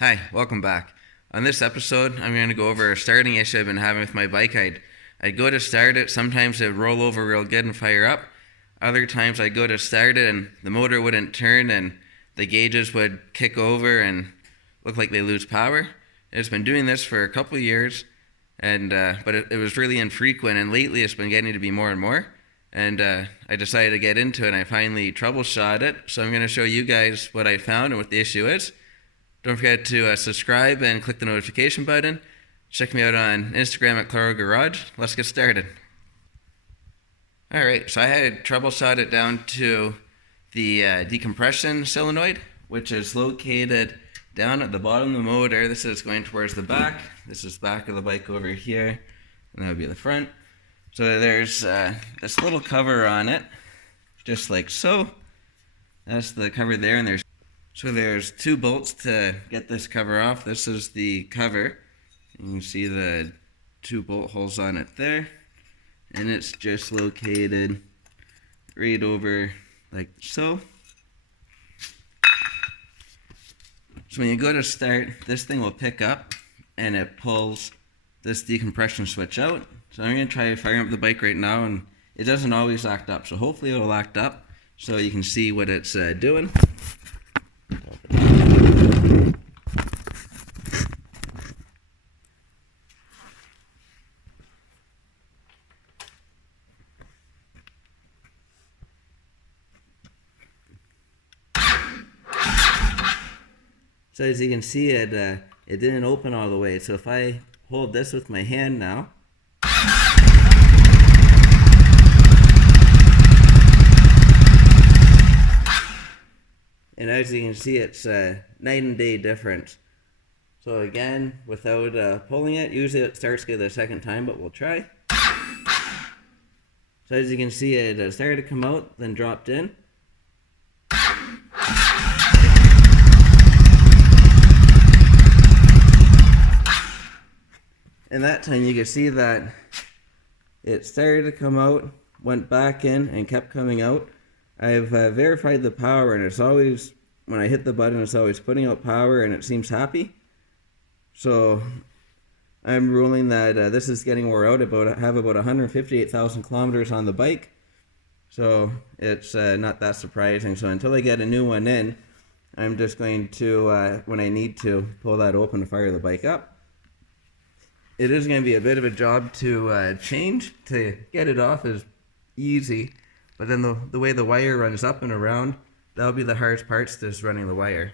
Hi, welcome back. On this episode, I'm going to go over a starting issue I've been having with my bike. I'd go to start it, sometimes it'd roll over real good and fire up. Other times I'd go to start it and the motor wouldn't turn and the gauges would kick over and look like they lose power. It's been doing this for a couple of years, but it was really infrequent, and lately it's been getting to be more and more. And I decided to get into it and I finally troubleshot it. So I'm going to show you guys what I found and what the issue is. Don't forget to subscribe and click the notification button. Check me out on Instagram at Clargo Garage. Let's get started. Alright, so I had troubleshot it down to the decompression solenoid, which is located down at the bottom of the motor. This is going towards the back. This is the back of the bike over here, and that would be the front. So there's this little cover on it, just like so. That's the cover there, and there's two bolts to get this cover off. This is the cover. You can see the two bolt holes on it there. And it's just located right over like so. So when you go to start, this thing will pick up and it pulls this decompression switch out. So I'm going to try firing up the bike right now, and it doesn't always act up. So hopefully it'll act up so you can see what it's doing. So as you can see, it didn't open all the way. So if I hold this with my hand now, and as you can see, it's a night and day difference. So again, without pulling it, usually it starts good the second time, but we'll try. So as you can see, it started to come out, then dropped in. And that time you can see that it started to come out, went back in, and kept coming out. I've verified the power, and it's always, when I hit the button, it's always putting out power, and it seems happy. So I'm ruling that this is getting wore out. I have about 158,000 kilometers on the bike. So it's not that surprising. So until I get a new one in, I'm just going to, when I need to, pull that open to fire the bike up. It is going to be a bit of a job to change. To get it off is easy, but then the way the wire runs up and around, that'll be the hardest part, just running the wire.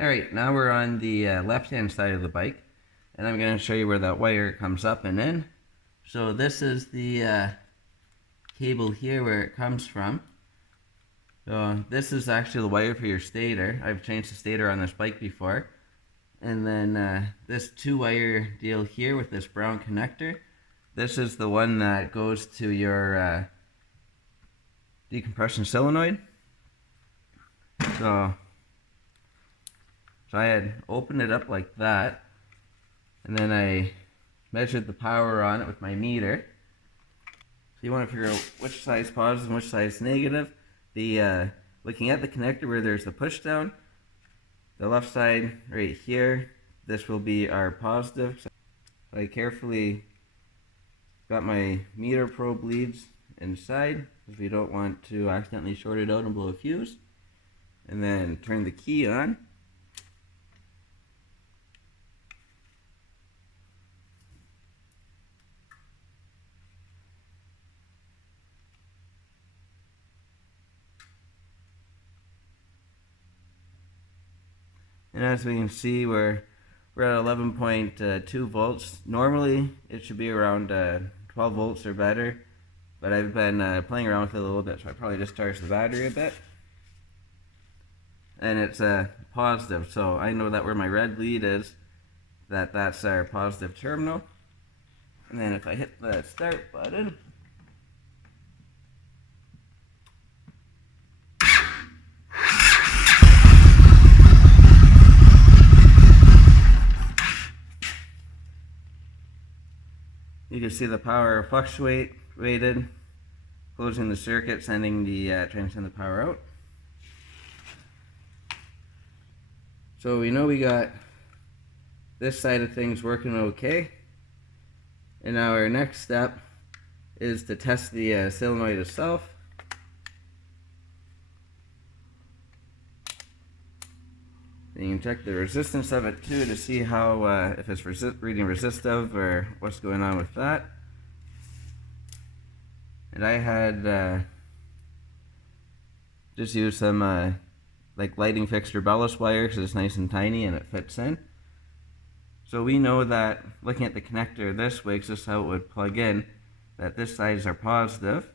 Alright, now we're on the left-hand side of the bike, and I'm going to show you where that wire comes up and in. So this is the cable here where it comes from. So this is actually the wire for your stator. I've changed the stator on this bike before. And then this 2-wire deal here with this brown connector, this is the one that goes to your decompression solenoid. So I had opened it up like that, and then I measured the power on it with my meter. So you want to figure out which side's positive and which side's negative. Looking at the connector where there's the push down, the left side right here, this will be our positive. So I carefully got my meter probe leads inside because we don't want to accidentally short it out and blow a fuse. And then turn the key on. And as we can see, we're at 11.2 volts. Normally, it should be around 12 volts or better, but I've been playing around with it a little bit, so I probably just charged the battery a bit. And it's positive, so I know that where my red lead is, that's our positive terminal. And then if I hit the start button, You can see the power fluctuated, closing the circuit, trying to send the power out. So we know we got this side of things working okay. And now our next step is to test the solenoid itself. And you can check the resistance of it too to see how if it's reading resistive or what's going on with that. And I had just used some like lighting fixture ballast wire because it's nice and tiny and it fits in. So we know that looking at the connector this way, because this is how it would plug in, that this side is our positive.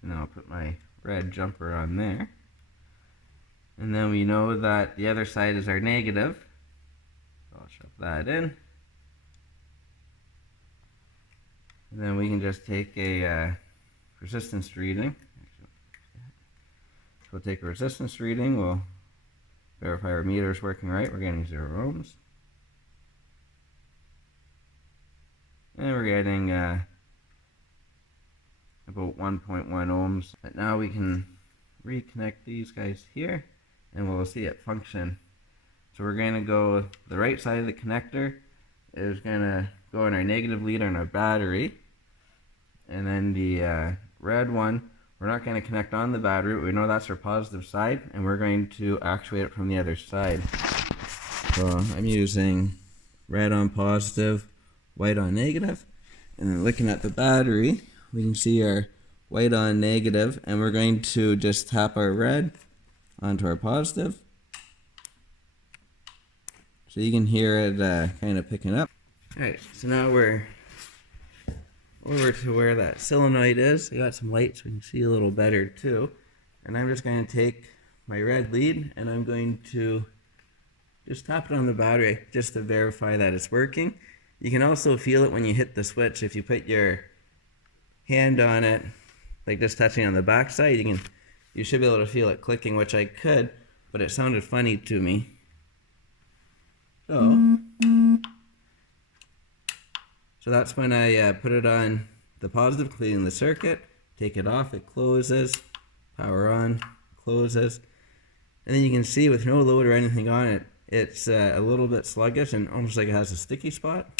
And then I'll put my red jumper on there. And then we know that the other side is our negative. So I'll shove that in. And then we can just take a resistance reading. So we'll take a resistance reading. We'll verify our meter is working right. We're getting 0 ohms. And we're getting about 1.1 ohms. But now we can reconnect these guys here and we'll see it function. So we're going to go, the right side of the connector is going to go in our negative lead on our battery. And then the red one, we're not going to connect on the battery, but we know that's our positive side, and we're going to actuate it from the other side. So I'm using red on positive, white on negative, and then looking at the battery, we can see our white on negative, and we're going to just tap our red onto our positive. So you can hear it kind of picking up. Alright, so now we're over to where that solenoid is. I got some light so we can see a little better too. And I'm just going to take my red lead and I'm going to just tap it on the battery just to verify that it's working. You can also feel it when you hit the switch. If you put your hand on it, like just touching on the back side, you should be able to feel it clicking, which I could, but it sounded funny to me. So that's when I put it on the positive, cleaning the circuit, take it off, it closes, power on, closes. And then you can see with no load or anything on it, it's a little bit sluggish and almost like it has a sticky spot.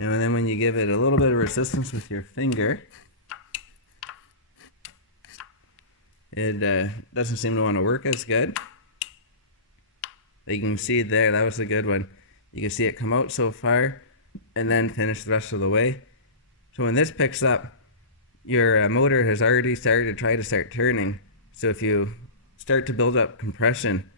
And then when you give it a little bit of resistance with your finger, it doesn't seem to want to work as good. You can see there, that was a good one. You can see it come out so far and then finish the rest of the way. So when this picks up, your motor has already started to start turning. So if you start to build up compression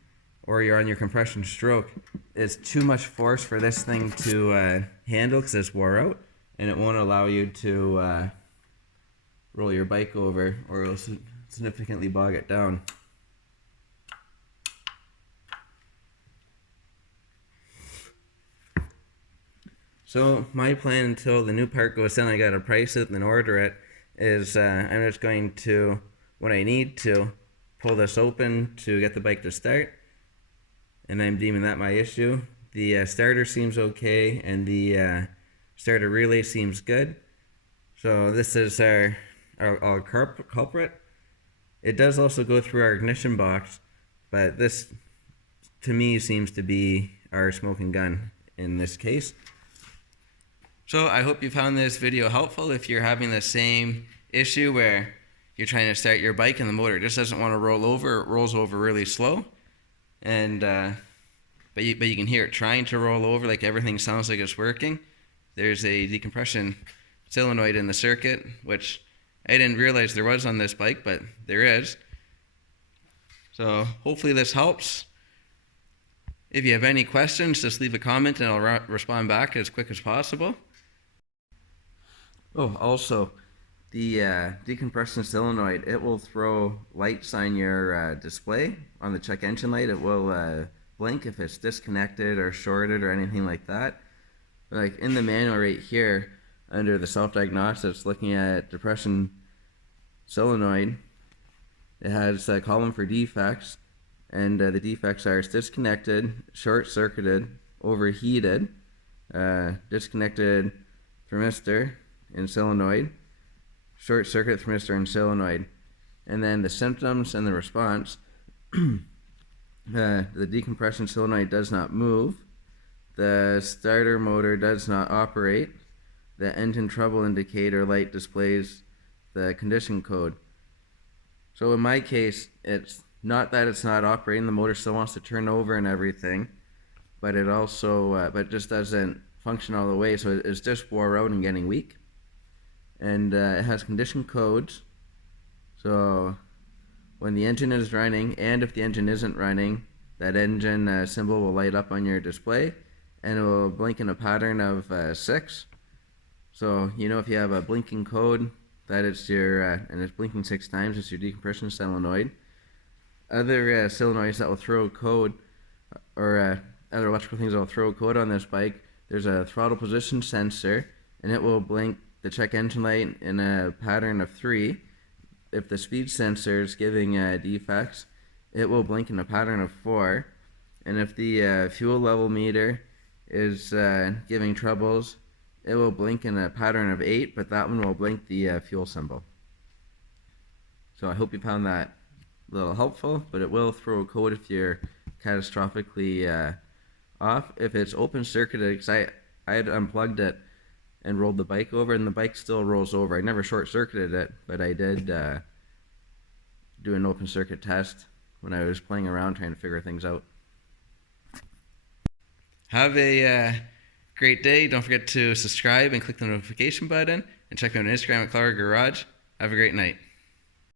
or you're on your compression stroke, it's too much force for this thing to handle because it's wore out and it won't allow you to roll your bike over or it'll significantly bog it down. So my plan until the new part goes in, I gotta price it and then order it, is I'm just going to, when I need to, pull this open to get the bike to start, and I'm deeming that my issue. The starter seems okay, and the starter relay seems good. So this is our culprit. It does also go through our ignition box, but this, to me, seems to be our smoking gun in this case. So I hope you found this video helpful. If you're having the same issue where you're trying to start your bike and the motor just doesn't want to roll over, it rolls over really slow, and but you can hear it trying to roll over, like everything sounds like it's working. There's a decompression solenoid in the circuit, which I didn't realize there was on this bike, but there is. So hopefully this helps. If you have any questions, just leave a comment and I'll respond back as quick as possible. Oh, also, the decompression solenoid, it will throw lights on your display. On the check engine light, it will blink if it's disconnected or shorted or anything like that. Like in the manual right here, under the self-diagnostics looking at depression solenoid. It has a column for defects, and the defects are disconnected, short-circuited, overheated, disconnected thermistor and solenoid, short-circuit thermistor and solenoid. And then the symptoms and the response. The decompression solenoid does not move. The starter motor does not operate. The engine trouble indicator light displays the condition code. So in my case, it's not that it's not operating. The motor still wants to turn over and everything, but it also, but just doesn't function all the way. So it's just wore out and getting weak. And it has condition codes. So when the engine is running, and if the engine isn't running, that engine symbol will light up on your display, and it will blink in a pattern of 6. So you know if you have a blinking code, that it's your, and it's blinking 6 times, it's your decompression solenoid. Other solenoids that will throw a code, or other electrical things that will throw a code on this bike, there's a throttle position sensor, and it will blink the check engine light in a pattern of 3. If the speed sensor is giving defects, it will blink in a pattern of 4. And if the fuel level meter is giving troubles, it will blink in a pattern of 8, but that one will blink the fuel symbol. So I hope you found that a little helpful, but it will throw a code if you're catastrophically off. If it's open circuited, because I had unplugged it and rolled the bike over, and the bike still rolls over. I never short-circuited it, but I did do an open circuit test when I was playing around trying to figure things out. Have a great day. Don't forget to subscribe and click the notification button, and check me out on Instagram at Clargo Garage. Have a great night.